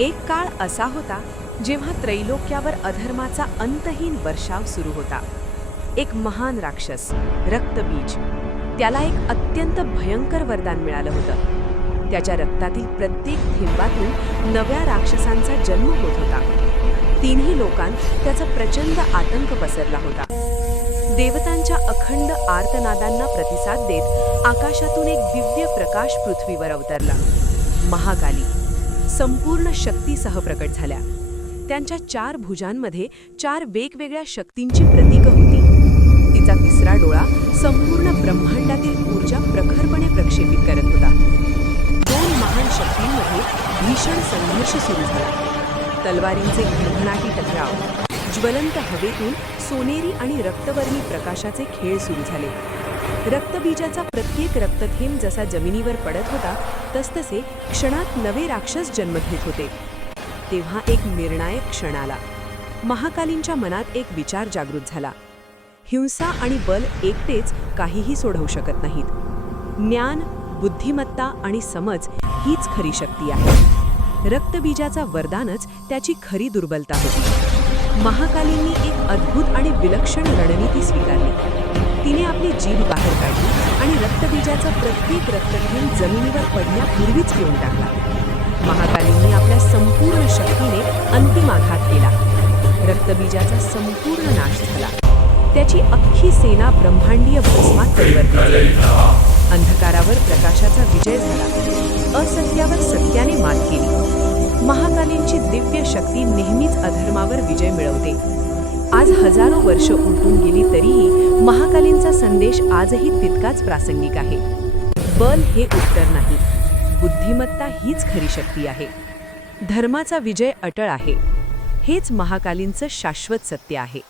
एक काळ असा होता जेव्हा त्रैलोक्यावर अधर्माचा अंतहीन वर्षाव सुरू होता. एक महान राक्षस रक्तबीज, त्याला एक अत्यंत भयंकर वरदान मिळालं होतं. त्याच्या रक्तातील प्रत्येक थेंबातून नव्या राक्षसांचा जन्म होत होता. तिन्ही लोकांत त्याचा प्रचंड आतंक पसरला होता. देवतांच्या अखंड आर्तनादांना प्रतिसाद देत आकाशातून एक दिव्य प्रकाश पृथ्वीवर अवतरला. महाकाली संपूर्ण शक्तीसह प्रकट झाल्या. त्यांच्या 4 भुजांमध्ये 4 वेगवेगळ्या शक्तींची प्रतीकं होती. तिचा तिसरा डोळा संपूर्ण ब्रह्मांडातील ऊर्जा प्रखरपणे प्रक्षेपित करत होता. 2 महान शक्तींमध्ये भीषण संघर्ष सुरू झाला. तलवारींचे घणघणाटी टकराव, ज्वलंत हवेतून सोनेरी आणि रक्तवर्णी प्रकाशाचे खेळ सुरू झाले. रक्तबीजाचा प्रत्येक रक्तथेंब जसा जमिनीवर पडत होता तसतसे क्षणात नवे राक्षस जन्म घेत होते. तेव्हा एक निर्णायक क्षण आला. महाकालींच्या मनात एक विचार जागृत झाला. हिंसा आणि बल एकटेच काहीही सोडवू शकत नाहीत. ज्ञान, बुद्धिमत्ता आणि समज हीच खरी शक्ती आहे. रक्तबीजाचा वरदानच त्याची खरी दुर्बलता होती. महाकालींनी एक अद्भुत आणि विलक्षण रणनीती स्वीकारली. तिने आपली जीभ बाहेर काढली आणि रक्तबीजाचा प्रत्येक रक्तथेंब जमिनीवर पडण्यापूर्वीच पिऊन टाकला. महाकालींनी आपल्या संपूर्ण शक्तीने अंतिम आघात केला. रक्तबीजाचा संपूर्ण नाश झाला. त्याची अख्खी सेना ब्रह्मांडीय भस्मात परिवर्तित झाली. अंधकारावर प्रकाशाचा विजय झाला. असत्यावर सत्याने मात केली. महाकालींची दिव्य शक्ती नेहमीच अधर्मावर विजय मिळवते. आज हजारो वर्ष उलटून गेली तरीही महाकालींचा संदेश आजही तितकाच प्रासंगिक आहे. बल हे उत्तर नाही, बुद्धिमत्ता हीच खरी शक्ती आहे. धर्माचा विजय अटळ आहे. हेच महाकालींचं शाश्वत सत्य आहे.